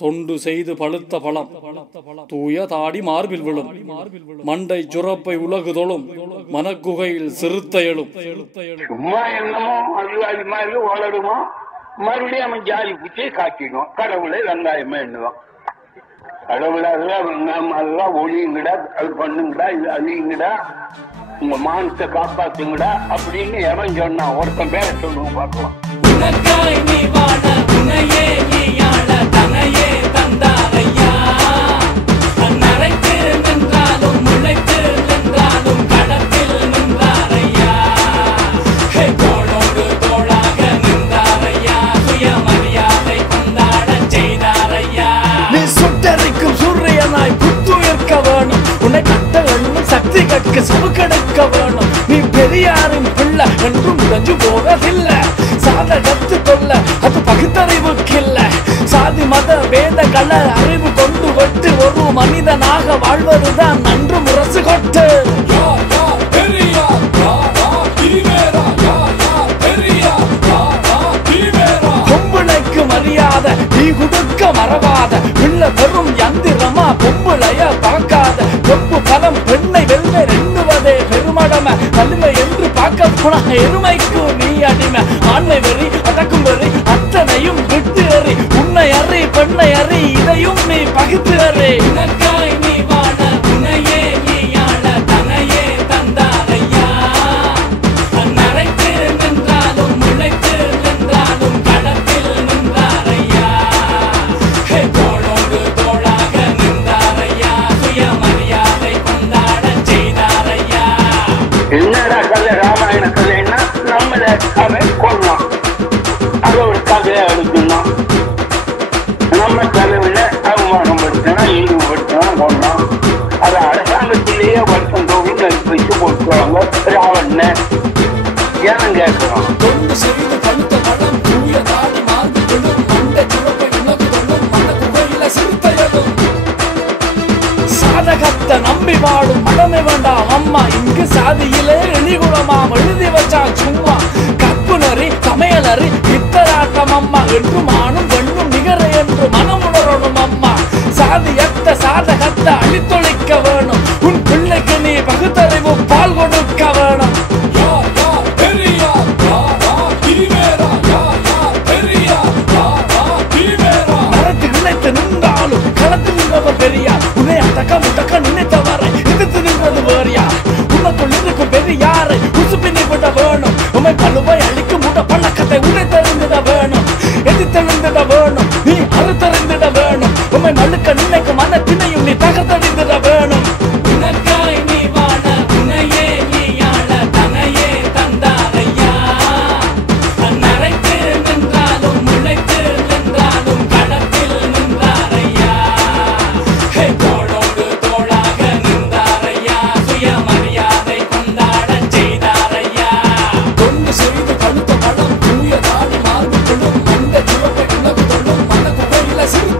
தொண்டு செய்து பழுத்த பழம் தூய தாடி மார்பில் விழும் மண்டை சுரப்பை உலகு தொழும் மனக்குகையில் சிறுத்த எழும். சும்மா என்னமோ அறிவாளி மாதிரி வளருமா, மறுபடியும் அவன் ஜாலி பூச்சியை காட்டிடுவான். கடவுளை வெங்காயமா எண்ணுவான். கடவுளை அதெல்லாம் வெங்காயம் அதெல்லாம் ஒளியுங்கடா, அது பண்ணுங்கடா, இது அழியுங்கடா, உங்க மானத்தை காப்பாத்துங்கடா அப்படின்னு எவன் சொன்னான்? ஒருத்தன் பேரை சொல்லுவோம் பார்க்கலாம். சக்தி கற்க சவுக்கெடுக்க வேணும். நீ பெரியாரின் பிள்ளை என்றும் முடிஞ்சு போவதில்லை. சாதகத்து கொள்ள அது பகுத்தறிவுக்கு இல்ல. சாதி மத வேத கல அறிவு கொண்டு வெட்டு ஒரு மனிதனாக வாழ்வதுதான் நன்று முரசு கொட்டு. பொம்பளைக்கு மரியாதை நீ கொடுக்க மறவாத. பிள்ளை பெரும் யந்திரமா பொம்பளைய பார்க்காத. கொம்பு பலம் பெண்ணை வெல்ல எண்ணுவதே பெருமடமை. வலிமை என்று பார்க்க போனா எருமைக்கு நீ அடிமை. ஆண்மை வெறி அடக்கும் வெறி அத்தனையும் விட்டு அறி. உன்னை அறி பெண்ணை அறி இதையும் நீ பகித்து அறி. நீ வாழ உன்னையே நீ ஆள தனையே தந்தாரையா. நரைத்து நின்றாலும் முளைத்து நின்றாலும் களத்தில் நின்றாரையா. தோளோடு தோளாக நின்றாரையா. சுயமரியாதை கொண்டாட செய்தாரையா. என்னடா கதை? ராமாயண கதைன்னா நம்மள அவன் கொள்ளான், அதை ஒரு கதையை எடுக்கணும். நம்ம தலைவில அவமானம் படுத்தினா இழிவுபடுத்தினா கொண்டான். அது அரசாங்கத்திலேயே வருஷம் தோறும் நெருப்பு வச்சு போட்டுருவாங்க. ராவண ஏன் கேட்கணும்? தொண்டு செய்து பழுத்த பழம் தூய தாடி மார்பு விழும் மண்டை சுரப்பை உலகு தொழும் மனக்குகையில சிறுத்த எழும். சாதகத்தை நம்பி வாழும் மடமை வேண்டாம் அம்மா. இங்கு சாதியிலே எளிகுளமாம் எழுதி வச்சா சும்மா. கற்புணரி சமையலறி பித்தராட்டம் அம்மா. என்றும் ஆணும் பெண்ணும் நிகர என்று மனமுணரணும் அம்மா. சாதியத்த சாதகத்தை அழித்தொழிக்க வேணும். உன் பிள்ளைக்கு நீ பகுத்தறிவு பால் கொடுக்க வேணும். நின்றாலும் களத்தில் நின்றவர் பெரியார். உன்னை அடக்க முடக்க நினைத்தவரை எதிர்த்து நின்றது வேறியா. உனக்குள் இருக்கும் பெரியாரை உசுப்பினை விட வேணும். உண்மை பழுவை அழிக்கும் முட பழக்கத்தை உடைத்தறிந்திட வேணும். எதிர்த்தெழுந்திட வேணும். நீ அறுத்தறிந்திட வேணும். உண்மை மழுக்க நினைக்கும் மனத்தினையும் நீ தகர்த்தறிந்திட வேணும். உனக்காய் நீ வாழ உன்னையே நீ ஆள தனையே தந்தாரையா. நரைத்து நின்றாலும் முளைத்து நின்றாலும் களத்தில் நின்றாரையா. தோளோடு தோளாக நின்றாரையா. சுயமரியாதை கொண்டாட செய்தாரையா. தொண்டு செய்து பழுத்த பழம் தூய தாடி மார்பு விழும் மண்டை சுரப்பை உலகு தொழும் மனக்குகையில சிறு